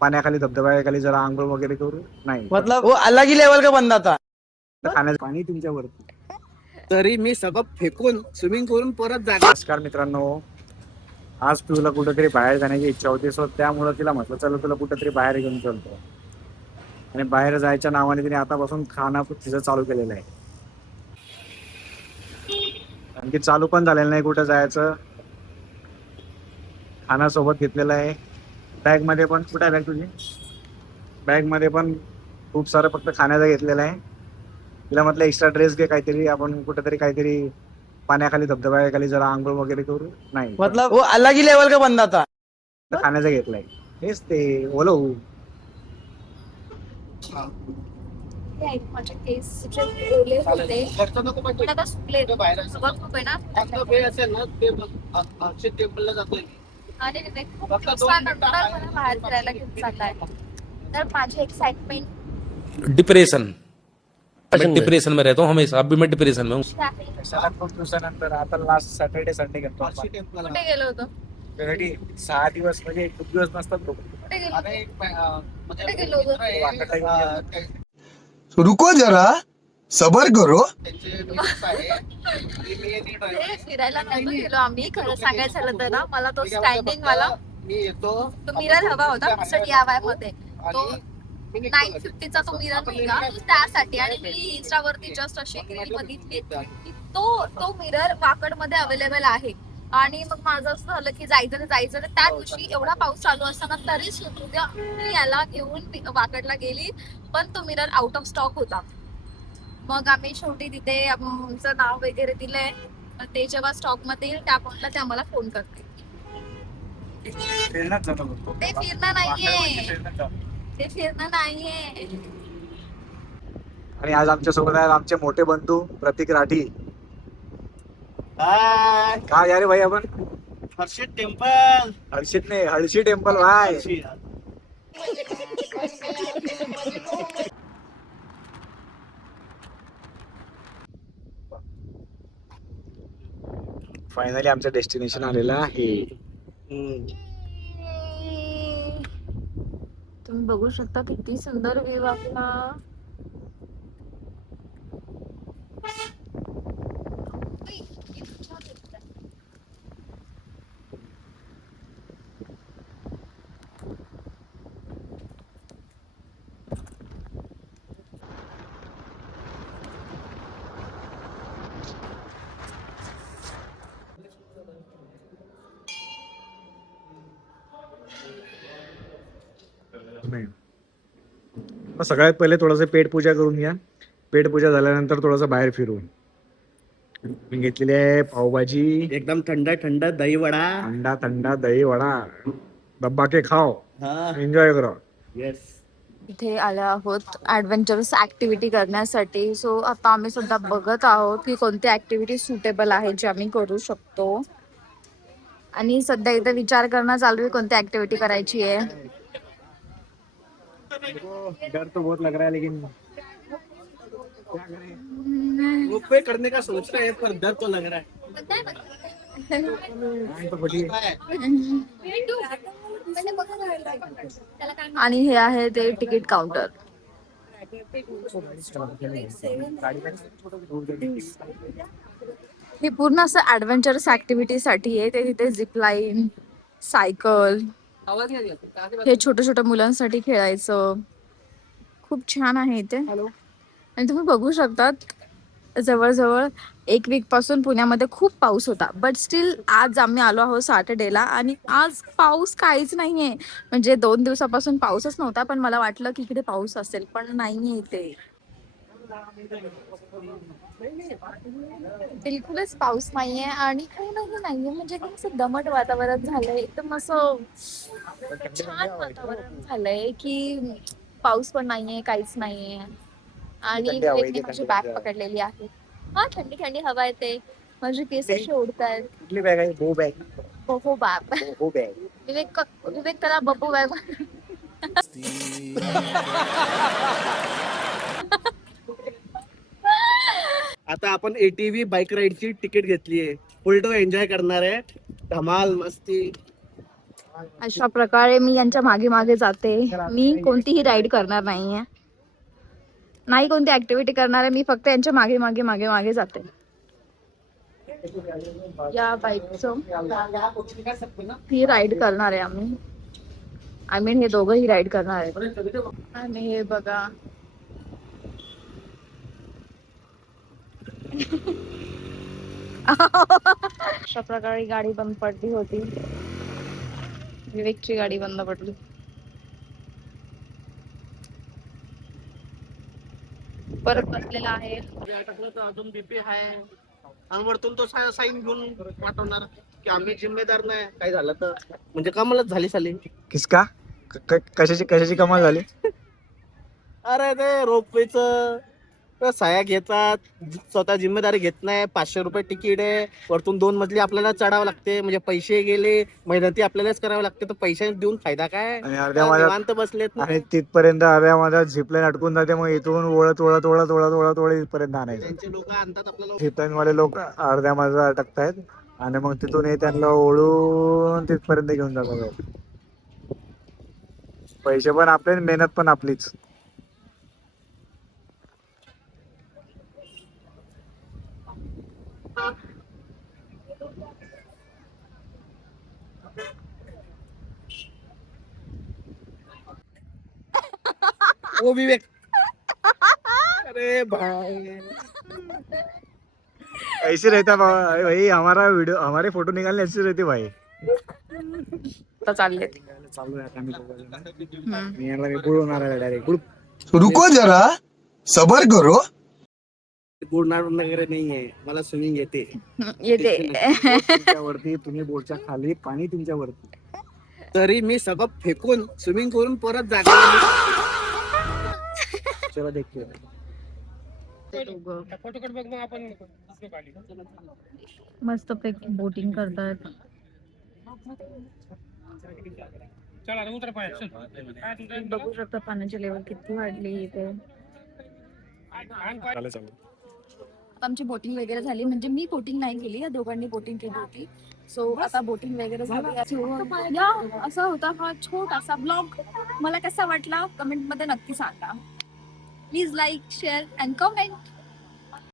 पाण्याखाली धबधब्याखाली जरा आंघोळ वगैरे करू. नाही मतलब वो अलग ही लेवल का बंदा था. खाण्याचं पाणी तुमच्यावरती. तरी मी सगळं फेकून स्विमिंग करून परत जागा. नमस्कार मित्रांनो, आज तुला कुठेतरी बाहेर जाण्याची इच्छा होती, सो त्यामुळे तिला म्हटलं चला तुला कुठेतरी बाहेर घेऊन चलतो. आणि बाहेर जायच्या नावाने तिने आतापासून खाणं तिचं चालू केलेलं आहे. आणखी चालू पण झालेलं नाही कुठं जायचं. खाना सोबत घेतलेलं आहे. बॅग मध्ये पण कुठे आहे बॅग तुझी? बॅग मध्ये पण खूप सारं फक्त खाण्याचं घेतलेलं आहे. तिला म्हटलं एक्स्ट्रा ड्रेस घे, काहीतरी आपण कुठेतरी काहीतरी पाण्याखाली धबधब्याखाली जरा आंघोळ वगैरे करू. नाही मतलब वो अलग ही लेवल का बंदा था. खाण्याचं घेतलंय. हेच ते ओलो. माझे केस जे ओले होते पण आता सुकले. सुबक खूप आहे ना आणि खूप दिवसानंतर मला बाहेर फिरायला घेऊन चाललाय. तर माझी एक्साइटमेंट डिप्रेशन. मैं डिप्रेशन में रहता हूँ हमेशा. अभी मैं डिप्रेशन में हूँ. कशाला खूप दिवसानंतर आता लास्ट सॅटर्डे संडे घेतो आपण. कुठे गेलो होतो? त्यासाठी 6 दिवस म्हणजे खूप दिवस नसतात लोक. कुठे गेलो होतो? रुको जरा सबर करो. फिरायला नव्हतो गेलो आम्ही. खरं सांगायचं झालं तर ना, मला तो स्टँडिंग वाला तो मिरर हवा होता DIY मध्ये. तो 950चा तो मिरर निघा त्यासाठी. आणि मी इंस्टावरती जस्ट अशी रील बघितली की तो मिरर वाकड मध्ये अवेलेबल आहे. आणि मग माझं असं झालं की जायचं तर त्या दिवशी एवढा पाऊस चालू असताना तरी सुद्धा मी याला घेऊन वाकडला गेली, पण तो मिरर आउट ऑफ स्टॉक होता. मग आम्ही शेवटी तिथे आमचं नाव वगैरे दिलंय. ते जेव्हा स्टॉक मध्ये येईल त्या पॉइंटला ते आम्हाला फोन करते. फिरण्यात जातो लोक. ते फिरणं नाहीये, ते फिरणं नाहीये. आणि आज आमच्या सोबत आहेत आमचे मोठे बंधू प्रतीक राठी. काय यार भाई आपण हर्षित टेम्पल. हर्षित ने हळशी टेम्पल भाई. फायनली आमचं डेस्टिनेशन आलेलं आहे. तुम्ही बघू शकता किती सुंदर व्ह्यू आपला. मग सगळ्यात पहिले थोडंसं पेट पूजा करून घ्या. पेट पूजा झाल्यानंतर थोडंसं बाहेर फिरून. मी घेतलेली आहे पावभाजी, एकदम थंड थंड दही वडा. अंडा थंडा दही वडा. डब्बा के खाओ, एन्जॉय करो. येस. इथे आले आहोत ऍडव्हेंचरस ऍक्टिव्हिटी करण्यासाठी. सो आता आम्ही सुद्धा बघत आहोत की कोणती ऍक्टिव्हिटी सुटेबल आहे जी आम्ही करू शकतो. आणि सध्या इथे विचार करणं चालू आहे कोणती ऍक्टिव्हिटी करायची आहे. डर तो बहुत लग रहा है लेकिन रोपवे करने का सोच रहे हैं पर डर तो लग रहा है. आणि हे आहे ते तिकीट काउंटर. हे पूर्ण असं ऍडव्हेंचरस ऍक्टिव्हिटीसाठी आहे. ते तिथे झिपलाईन, सायकल, हे छोट्या छोट्या मुलांसाठी खेळायचं खूप छान आहे इथे. आणि तुम्ही बघू शकतात जवळजवळ 1 वीक पासून पुण्यामध्ये खूप पाऊस होता, बट स्टील आज आम्ही आलो आहोत सॅटर्डेला आणि आज पाऊस काहीच नाहीये. म्हणजे 2 दिवसापासून पाऊसच नव्हता, पण मला वाटलं की इकडे पाऊस असेल, पण नाहीये इथे. बिलकुलच पाऊस नाहीये आणि ऊनही नाहीये. म्हणजे एकदम असं दमट वातावरण झालंय, एकदम असं छान वातावरण झालंय की पाऊस पण नाहीये, काहीच नाहीये. आणि मी माझी बॅग पकडलेली आहे. हा, थंडी थंडी हवा येते. माझे केस असे उडतायत. कुठली बॅग आहे? बो बॅग. बबू बॅग. बो बॅग. विवेक त्याला बबू बॅग. आता आपण ATV बाईक राईडची तिकीट घेतली आहे. फुल टू एन्जॉय करणार आहे. धमाल मस्ती. अशा प्रकारे मी यांच्या मागे मागे जाते. मी कोणतीही राईड करणार नाहीये, नाही कोणती ऍक्टिव्हिटी करणार आहे. मी फक्त यांच्या मागे मागे मागे मागे जाते. या बाईकचं ही राईड करणार आहे आम्ही. आय मीन हे दोघंही राईड करणार आहेत. आणि हे बघा अशा प्रकारे गाडी बंद पडली होती. विवेकची गाडी बंद पडली. परत बसलेला आहे. अजून बीपी आहे आणि वरतून तो साईन घेऊन पाठवणार की आम्ही जिम्मेदार नाही, काय झालं तर म्हणजे कमालच झाली साली. किसका कशाची कमाल झाली? अरे ते रोपवेच साया घेतात, स्वतः जिम्मेदारी घेत नाही. 500 रुपये तिकीट आहे, वरतून 2 मजली आपल्याला चढावं लागते. म्हणजे पैसे गेले, मेहनती आपल्यालाच करावं लागते. तर पैसे देऊन फायदा काय? आणि अर्ध्या माझ्या निवांत बसलेत ना. आणि तिथपर्यंत अर्ध्या माझा झिपलाईन अटकून जाते. मग इथून ओळत ओळत ओळत ओळत ओळत ओळत इथपर्यंत आणायचं. त्यांचे लोक आणतात आपल्याला. झिपलाईन वाले लोक अर्ध्या माझा अटकतायत आणि मग तिथून हे त्यांना ओढून तिथपर्यंत घेऊन जातात. पैसे पण आपले, मेहनत पण आपलीच. ओ विवेक, अरे भाई ऐसे रहता भाई, हमारा वीडियो हमारे फोटो निकालने ऐसे रहते भाई. आता चालले. चालू आहे आता मी मी याला गुळवणार आहे डायरेक्ट. रुको जरा सबर करो. बुडणार वगैरे नाहीये, मला स्विमिंग येते. येते. तुमच्यावरती, तुम्ही बोटच्या खाली, पाणी तुमच्यावरती. तरी मी सगळं फेकून स्विमिंग करून परत जागा. चला देखते. मस्त पैकी बोटिंग करतात. बघू शकता पाण्याची लेवल किती वाढली इथे. आता आमची बोटिंग वगैरे झाली. म्हणजे मी बोटिंग नाही केली, या दोघांनी बोटिंग केली होती. सो आता बोटिंग वगैरे झाली. या असा होता हा छोटासा ब्लॉग. मला कसा वाटला कमेंट मध्ये नक्की सांगा. Please like, share and comment.